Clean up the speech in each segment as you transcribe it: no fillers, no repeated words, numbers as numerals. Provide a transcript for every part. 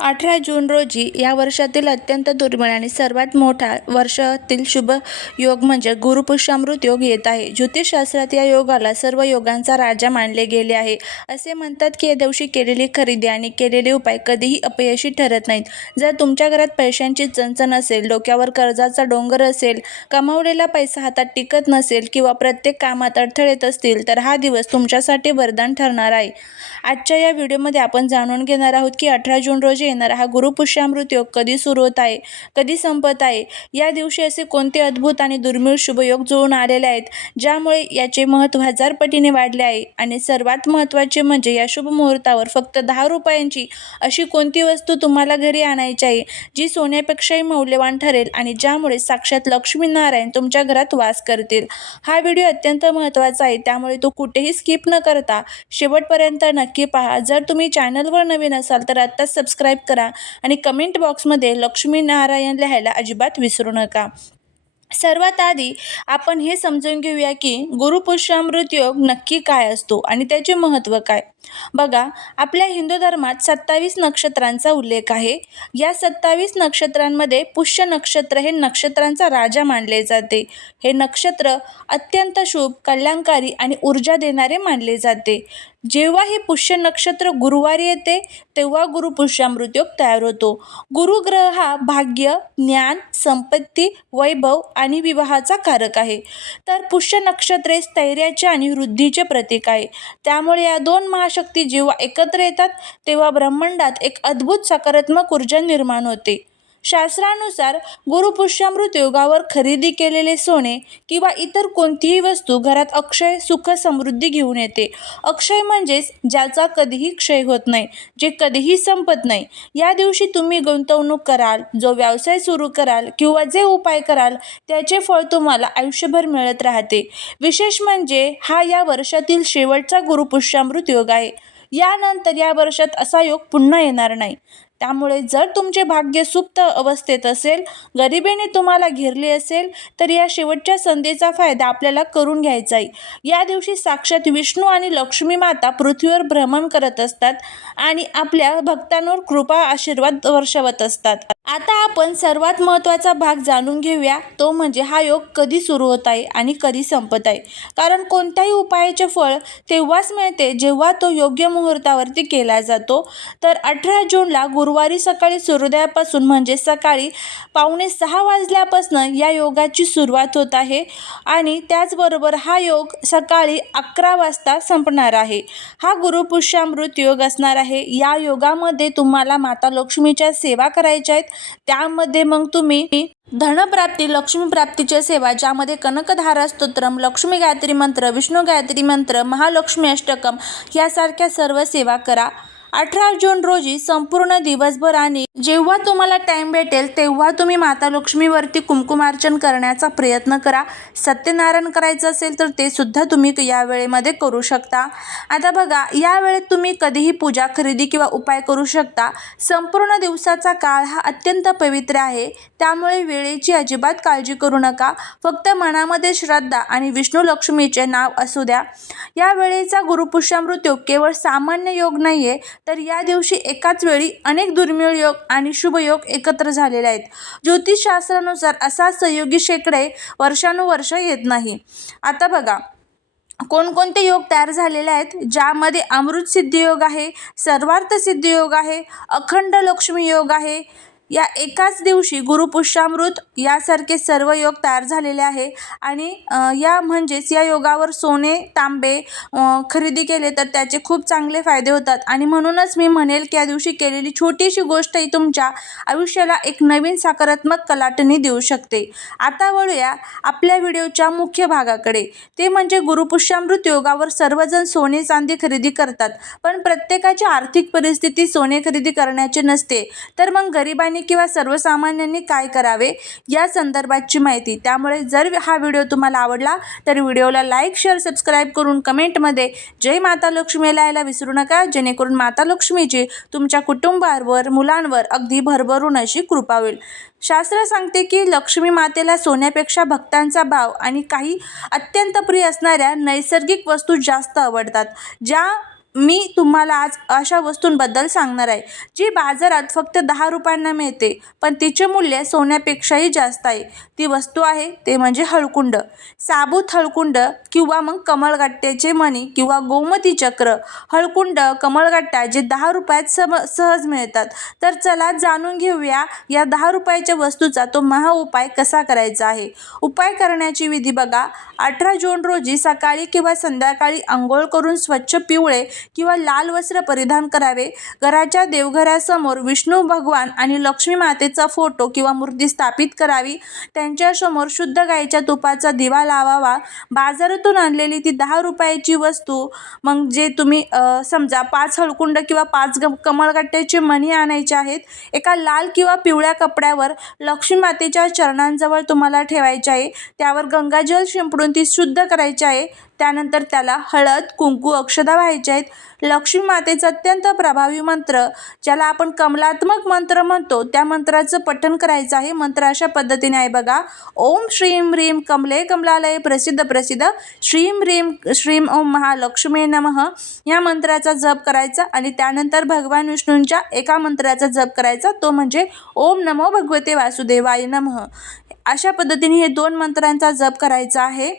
18 जून रोजी या वर्षातील अत्यंत दुर्मिळ आणि सर्वात मोठा वर्षातील शुभ योग म्हणजे गुरुपुष्यामृत योग येत आहे. ज्योतिषशास्त्रात या योगाला सर्व योगांचा राजा मानले गेले आहे. असे म्हणतात की या दिवशी केलेली खरेदी आणि केलेले उपाय कधीही अपयशी ठरत नाहीत. जर तुमच्या घरात पैशांची चणचण असेल, डोक्यावर कर्जाचा डोंगर असेल, कमावलेला पैसा हातात टिकत नसेल किंवा प्रत्येक कामात अडथळे येत असतील, तर हा दिवस तुमच्यासाठी वरदान ठरणार आहे. आजच्या या व्हिडिओमध्ये आपण जाणून घेणार आहोत की 18 जून रोजी येणारा हा गुरुपुष्यामृत योग कधी सुरू होत आहे, कधी संपत आहे. या दिवशी असे कोणते अद्भुत आणि दुर्मिळ शुभयोग जुळून आलेले आहेत, ज्यामुळे याचे महत्त्व हजार पटीने वाढले आहे. आणि सर्वात महत्त्वाचे म्हणजे या शुभ मुहूर्तावर फक्त 10 रुपयांची अशी कोणती वस्तू तुम्हाला घरी आणायची आहे, जी सोन्यापेक्षाही मौल्यवान ठरेल आणि ज्यामुळे साक्षात लक्ष्मीनारायण तुमच्या घरात वास करतील. हा व्हिडिओ अत्यंत महत्त्वाचा आहे, त्यामुळे तो कुठेही स्किप न करता शेवटपर्यंत नक्की पहा. जर तुम्ही चॅनलवर नवीन असाल तर आत्ताच सबस्क्राईब करा आणि कमेंट बॉक्समध्ये लक्ष्मीनारायण लिहायला अजिबात विसरू नका. सर्वात आधी आपण हे समजून घेऊया की गुरुपुष्यामृत योग नक्की काय असतो आणि त्याचे महत्त्व काय. बघा, आपल्या हिंदू धर्मात 27 नक्षत्रांचा उल्लेख आहे. या 27 नक्षत्रांमध्ये पुष्य नक्षत्र हे नक्षत्रांचा राजा मानले जाते. हे नक्षत्र अत्यंत शुभ, कल्याणकारी आणि ऊर्जा देणारे मानले जाते. जेव्हा हे पुष्य नक्षत्र गुरुवारी येते तेव्हा गुरुपुष्यामृत योग तयार होतो. गुरुग्रह हा भाग्य, ज्ञान, संपत्ती, वैभव आणि विवाहाचा कारक आहे. तर पुष्य नक्षत्रे स्थैर्याचे आणि वृद्धीचे प्रतीक आहे. त्यामुळे या दोन महाशक्ती जेव्हा एकत्र येतात तेव्हा ब्रह्मांडात एक अद्भुत सकारात्मक ऊर्जा निर्माण होते. शास्त्रानुसार गुरुपुष्यामृत योगावर खरेदी केलेले सोने किंवा इतर कोणतीही वस्तू घरात अक्षय, सुख, समृद्धी घेऊन येते. अक्षय म्हणजेच ज्याचा कधीही क्षय होत नाही, जे कधीही संपत नाही. या दिवशी तुम्ही गुंतवणूक कराल, जो व्यवसाय सुरू कराल किंवा जे उपाय कराल त्याचे फळ तुम्हाला आयुष्यभर मिळत राहते. विशेष म्हणजे हा या वर्षातील शेवटचा गुरुपुष्यामृत योग आहे. यानंतर या वर्षात असा योग पुन्हा येणार नाही. त्यामुळे जर तुमचे भाग्य सुप्त अवस्थेत असेल, गरिबीने तुम्हाला घेरली असेल, तर या शेवटच्या संधीचा फायदा आपल्याला करून घ्यायचा आहे. या दिवशी साक्षात विष्णू आणि लक्ष्मी माता पृथ्वीवर भ्रमण करत असतात आणि आपल्या भक्तांवर कृपा आशीर्वाद वर्षवत असतात. आता आपण सर्वात महत्त्वाचा भाग जाणून घेऊया, तो म्हणजे हा योग कधी सुरू होत आहे आणि कधी संपत आहे. कारण कोणत्याही उपायाचे फळ तेव्हाच मिळते जेव्हा तो योग्य मुहूर्तावरती केला जातो. तर 18 जूनला गुरुवारी सकाळी सूर्योदयापासून म्हणजे सकाळी 5:45 वाजल्यापासून या योगाची सुरुवात होत आहे आणि त्याचबरोबर हा योग सकाळी 11 वाजता संपणार आहे. हा गुरुपुष्यामृत योग असणार आहे. या योगामध्ये तुम्हाला माता लक्ष्मीच्या सेवा करायच्या आहेत. त्यामध्ये मग तुम्ही धनप्राप्ती, लक्ष्मीप्राप्तीच्या सेवा, ज्यामध्ये कनकधारा स्तोत्रम, लक्ष्मी गायत्री मंत्र, विष्णू गायत्री मंत्र, महालक्ष्मी अष्टकम यासारख्या सर्व सेवा करा. 18 जून रोजी संपूर्ण दिवसभर आणि जेव्हा तुम्हाला टाईम भेटेल तेव्हा तुम्ही माता लक्ष्मीवरती कुंकुमार्चन करण्याचा प्रयत्न करा. सत्यनारायण करायचं असेल तर ते सुद्धा तुम्ही या वेळेमध्ये करू शकता. आता बघा, या वेळेत तुम्ही कधीही पूजा, खरेदी किंवा उपाय करू शकता. संपूर्ण दिवसाचा काळ हा अत्यंत पवित्र आहे, त्यामुळे वेळेची अजिबात काळजी करू नका. फक्त मनामध्ये श्रद्धा आणि विष्णू लक्ष्मीचे नाव असू द्या. या वेळेचा गुरुपुष्यामृत योग केवळ सामान्य योग नाहीये, तर या दिवशी एकाच वेळी अनेक दुर्मिळ योग आणि शुभ योग एकत्र झालेले आहेत. ज्योतिषशास्त्रानुसार असा संयोगी शेकडे वर्षानुवर्ष येत नाही. आता बघा, कोणकोणते योग तयार झालेले आहेत, ज्यामध्ये अमृत सिद्धी योग आहे, सर्वार्थ सिद्धी योग आहे, अखंड लक्ष्मी योग आहे. या एकाच दिवशी गुरुपुष्यामृत यासारखे सर्व योग तयार झालेले आहे आणि या म्हणजेच या योगावर सोने, तांबे खरेदी केले तर त्याचे खूप चांगले फायदे होतात. आणि म्हणूनच मी म्हणेल की या दिवशी केलेली छोटीशी गोष्ट ही तुमच्या आयुष्याला एक नवीन सकारात्मक कलाटणी देऊ शकते. आता वळूया आपल्या व्हिडिओच्या मुख्य भागाकडे, ते म्हणजे गुरुपुष्यामृत योगावर सर्वजण सोने चांदी खरेदी करतात, पण प्रत्येकाची आर्थिक परिस्थिती सोने खरेदी करण्याची नसते. तर मग गरिबांनी किंवा सर्वसामान्यांनी काय करावे या संदर्भाची माहिती. त्यामुळे जर हा व्हिडिओ तुम्हाला आवडला तर व्हिडिओला लाईक, शेअर, सबस्क्राईब करून कमेंटमध्ये जय माता लक्ष्मी लिहायला विसरू नका, जेणेकरून माता लक्ष्मीची तुमच्या कुटुंबावर, मुलांवर अगदी भरभरून अशी कृपा होईल. शास्त्र सांगते की लक्ष्मी मातेला सोन्यापेक्षा भक्तांचा भाव आणि काही अत्यंत प्रिय असणाऱ्या नैसर्गिक वस्तू जास्त आवडतात. ज्या मी तुम्हाला आज अशा वस्तूंबद्दल सांगणार आहे जी बाजारात फक्त 10 रुपयांना मिळते, पण तिचे मूल्य सोन्यापेक्षाही जास्त आहे. ती वस्तू आहे ते म्हणजे हळकुंड. साबूत हळकुंड किंवा मग कमळगट्ट्याचे मणी किंवा गोमती चक्र. हळकुंड, कमळगट्टा जे 10 रुपयात सहज मिळतात. तर चला जाणून घेऊया या 10 रुपयाच्या वस्तूचा तो महाउपाय कसा करायचा आहे. उपाय करण्याची विधी बघा. 18 जून रोजी सकाळी किंवा संध्याकाळी अंघोळ करून स्वच्छ पिवळे किंवा लाल वस्त्र परिधान करावे. घराच्या देवघरासमोर विष्णू भगवान आणि लक्ष्मी मातेचा फोटो किंवा मूर्ती स्थापित करावी. त्यांच्यासमोर शुद्ध गाईच्या तुपाचा दिवा लावावा. बाजारातून आणलेली ती 10 रुपयाची वस्तू मग जे तुम्ही समजा 5 हळकुंड किंवा 5 कमळगट्ट्याचे मणी आणायचे आहेत. एका लाल किंवा पिवळ्या कपड्यावर लक्ष्मी मातेच्या चरणांजवळ तुम्हाला ठेवायचे आहे. त्यावर गंगाजल शिंपडून ती शुद्ध करायची आहे. त्यानंतर त्याला हळद, कुंकू, अक्षता व्हायच्या आहेत. लक्ष्मी मातेचा अत्यंत प्रभावी मंत्र ज्याला आपण कमलात्मक मंत्र म्हणतो त्या मंत्राचं पठण करायचं आहे. मंत्र अशा पद्धतीने आहे बघा. ओम श्रीं ह्रीं कमले कमलालय प्रसिद्ध प्रसिद्ध श्रीं ह्रीं श्रीं ओम महालक्ष्मी नमः या मंत्राचा जप करायचा आणि त्यानंतर भगवान विष्णूंच्या एका मंत्राचा जप करायचा, तो म्हणजे ओम नमो भगवते वासुदेवाय नमः. अशा पद्धतीने हे 2 मंत्रांचा जप करायचा आहे.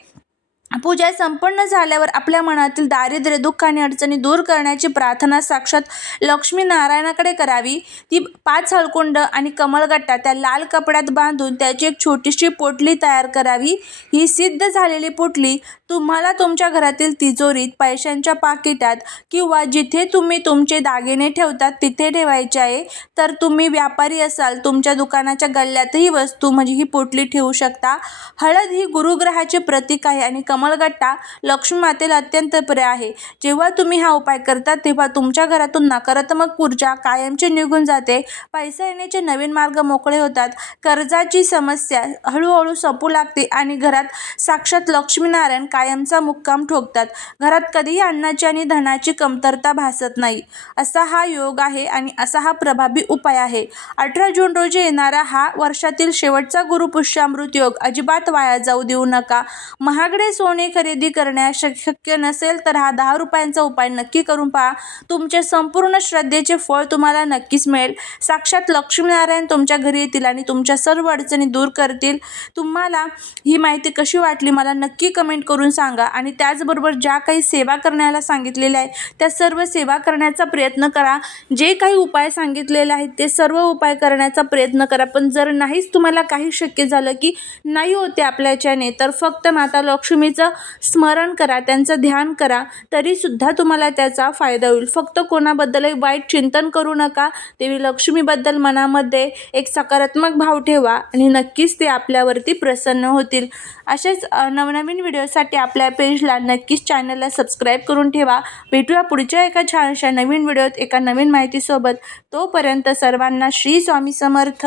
पूजा संपन्न झाल्यावर आपल्या मनातील दारिद्र्य, दुःख आणि अडचणी दूर करण्याची प्रार्थना साक्षात लक्ष्मी नारायणाकडे करावी. ती 5 हळकुंड आणि कमळगट्टा त्या लाल कपड्यात बांधून त्याची एक छोटीशी पोटली तयार करावी. ही सिद्ध झालेली पोटली तुम्हाला तुमच्या घरातील तिजोरीत, पैशांच्या पाकिटात किंवा जिथे तुम्ही तुमचे दागिने ठेवतात तिथे ठेवायचे आहे. तर तुम्ही व्यापारी असाल, तुमच्या दुकानाच्या गल्ल्यातही वस्तू म्हणजे ही पोटली ठेवू शकता. हळद ही गुरुग्रहाचे प्रतीक आहे आणि कमळगट्टा लक्ष्मी मातेला अत्यंत प्रिय आहे. जेव्हा तुम्ही हा उपाय करता तेव्हा तुमच्या घरातून नकारात्मक ऊर्जा कायमची निघून जाते. पैसा येण्याचे नवीन मार्ग मोकळे होतात. कर्जाची समस्या हळूहळू संपू लागते आणि घरात साक्षात लक्ष्मीनारायण कायमचा मुक्काम ठोकतात. घरात कधीही अन्नाची आणि धनाची कमतरता भासत नाही. असा हा योग आहे आणि असा हा प्रभावी उपाय आहे. 18 जून रोजी येणारा हा वर्षातील शेवटचा गुरुपुष्यामृत योग अजिबात वाया जाऊ देऊ नका. महागडे सोने खरेदी करण्यास शक्य नसेल तर हा 10 रुपयांचा उपाय नक्की करून पहा. तुमचे संपूर्ण श्रद्धेचे फळ तुम्हाला नक्कीच मिळेल. साक्षात लक्ष्मीनारायण तुमच्या घरी येतील आणि तुमच्या सर्व अडचणी दूर करतील. तुम्हाला ही माहिती कशी वाटली मला नक्की कमेंट करून सांगा आणि त्याचबरोबर ज्या काही सेवा करण्याला सांगितलेल्या आहे त्या सर्व सेवा करण्याचा प्रयत्न करा. जे काही उपाय सांगितलेले आहेत ते सर्व उपाय करण्याचा प्रयत्न करा. पण जर नाहीच तुम्हाला काही शक्य झालं की नाही होते आपल्याच्याने तर फक्त माता लक्ष्मीचं स्मरण करा, त्यांचं ध्यान करा, तरीसुद्धा तुम्हाला त्याचा फायदा होईल. फक्त कोणाबद्दलही वाईट चिंतन करू नका. देवी लक्ष्मीबद्दल मनामध्ये एक सकारात्मक भाव ठेवा आणि नक्कीच ते आपल्यावरती प्रसन्न होतील. असेच नवनवीन व्हिडिओसाठी आपल्या पेजला नक्कीच चॅनलला सबस्क्राईब करून ठेवा. भेटूया पुढच्या एका छानशा नवीन व्हिडिओत एका नवीन माहितीसोबत. तोपर्यंत सर्वांना श्री स्वामी समर्थ.